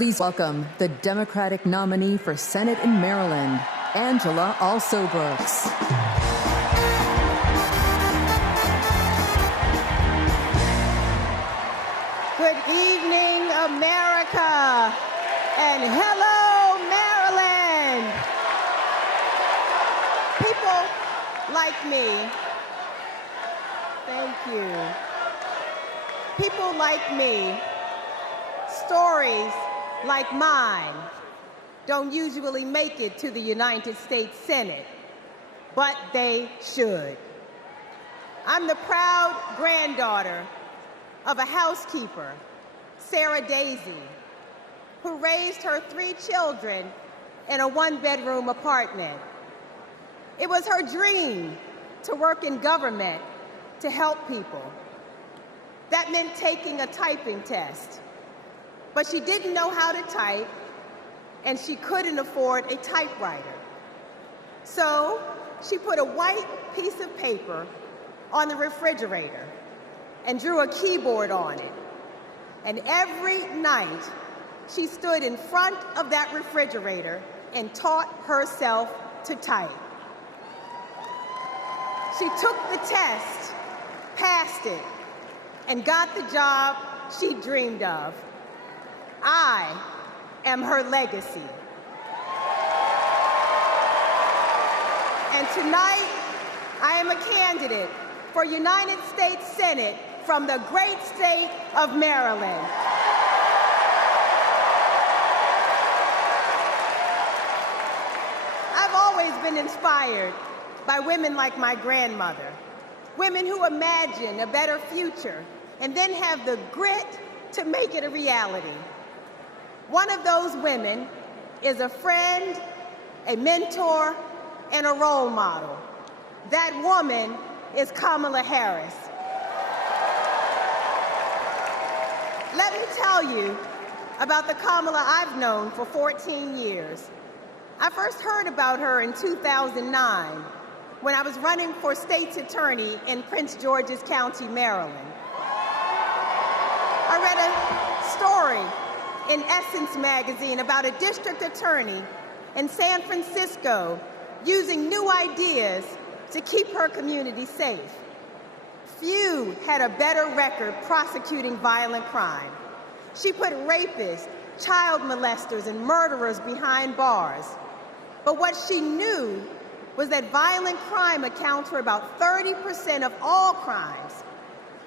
Please welcome the Democratic nominee for Senate in Maryland, Angela Alsobrooks. Good evening, America, and hello, Maryland. People like me, thank you. People like me, stories like mine don't usually make it to the United States Senate, but they should. I'm the proud granddaughter of a housekeeper, Sarah Daisy, who raised her 3 children in a 1-bedroom apartment. It was her dream to work in government to help people. That meant taking a typing test. But she didn't know how to type, and she couldn't afford a typewriter. So she put a white piece of paper on the refrigerator and drew a keyboard on it. And every night, she stood in front of that refrigerator and taught herself to type. She took the test, passed it, and got the job she dreamed of. I am her legacy. And tonight, I am a candidate for United States Senate from the great state of Maryland. I've always been inspired by women like my grandmother, women who imagine a better future and then have the grit to make it a reality. One of those women is a friend, a mentor, and a role model. That woman is Kamala Harris. Let me tell you about the Kamala I've known for 14 years. I first heard about her in 2009 when I was running for state's attorney in Prince George's County, Maryland. I read a story in Essence magazine about a district attorney in San Francisco using new ideas to keep her community safe. Few had a better record prosecuting violent crime. She put rapists, child molesters, and murderers behind bars. But what she knew was that violent crime accounts for about 30% of all crimes.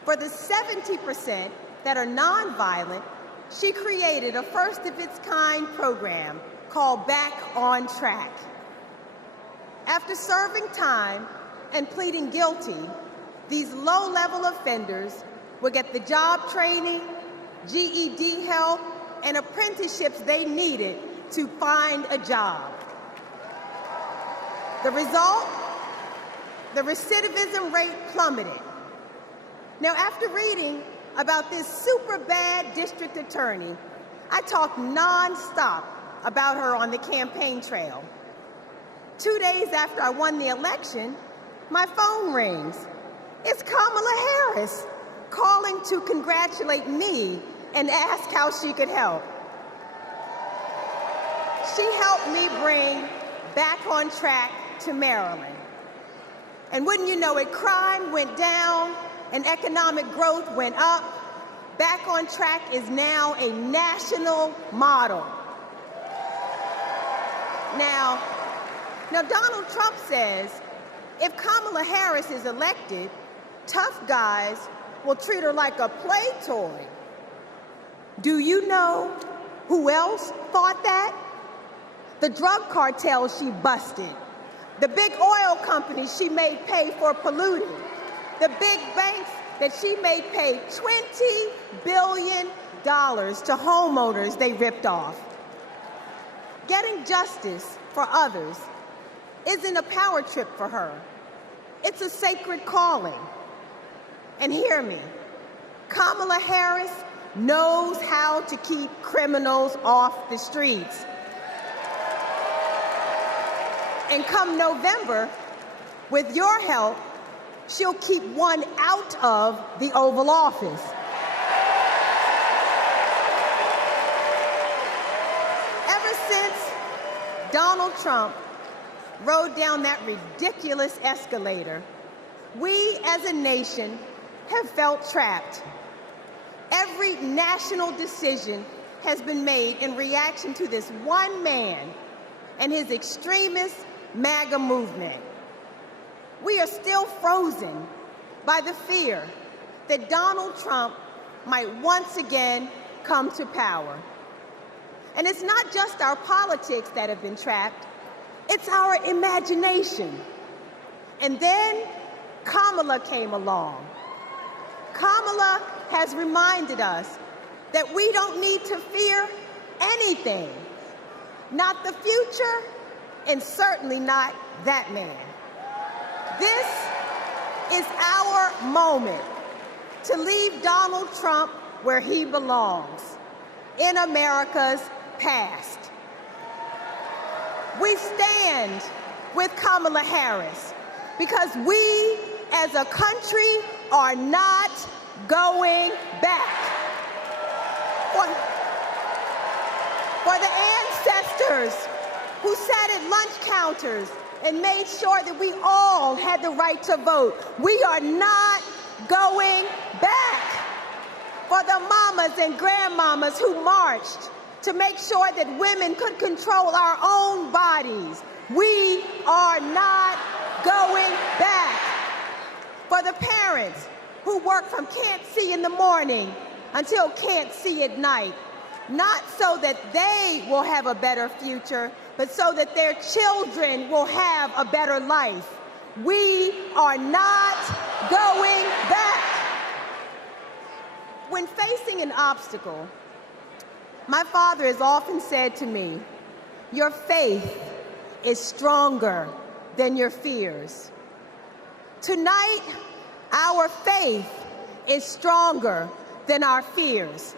For the 70% that are nonviolent, she created a first-of-its-kind program called Back on Track. After serving time and pleading guilty, these low-level offenders would get the job training, GED help, and apprenticeships they needed to find a job. The result? The recidivism rate plummeted. Now, after reading about this super bad district attorney, I talked nonstop about her on the campaign trail. 2 days after I won the election, my phone rings. It's Kamala Harris calling to congratulate me and ask how she could help. She helped me bring Back on Track to Maryland. And wouldn't you know it, crime went down and economic growth went up. Back on Track is now a national model. Now Donald Trump says if Kamala Harris is elected, tough guys will treat her like a play toy. Do you know who else thought that? The drug cartel she busted, the big oil companies she made pay for polluting, the big banks that she made pay $20 billion to homeowners they ripped off. Getting justice for others isn't a power trip for her. It's a sacred calling. And hear me, Kamala Harris knows how to keep criminals off the streets. And come November, with your help, she'll keep one out of the Oval Office. Ever since Donald Trump rode down that ridiculous escalator, we as a nation have felt trapped. Every national decision has been made in reaction to this one man and his extremist MAGA movement. We are still frozen by the fear that Donald Trump might once again come to power. And it's not just our politics that have been trapped, it's our imagination. And then Kamala came along. Kamala has reminded us that we don't need to fear anything, not the future, and certainly not that man. This is our moment to leave Donald Trump where he belongs, in America's past. We stand with Kamala Harris because we as a country are not going back. For the ancestors who sat at lunch counters and made sure that we all had the right to vote, we are not going back. For the mamas and grandmamas who marched to make sure that women could control our own bodies, we are not going back. For the parents who work from can't see in the morning until can't see at night, not so that they will have a better future, but so that their children will have a better life. We are not going back. When facing an obstacle, my father has often said to me, your faith is stronger than your fears. Tonight, our faith is stronger than our fears.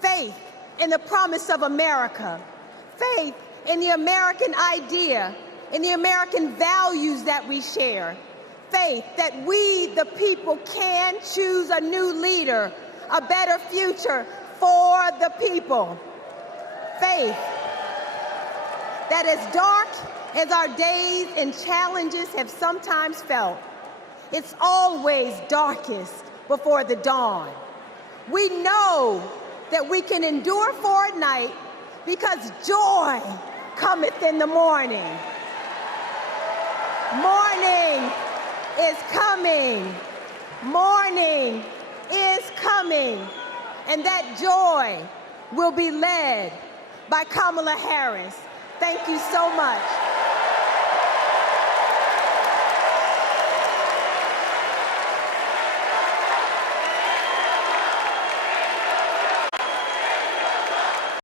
Faith in the promise of America. Faith in the American idea, in the American values that we share. Faith that we, the people, can choose a new leader, a better future for the people. Faith that as dark as our days and challenges have sometimes felt, it's always darkest before the dawn. We know that we can endure for a night because joy cometh in the morning. Morning is coming. Morning is coming. And that joy will be led by Kamala Harris. Thank you so much.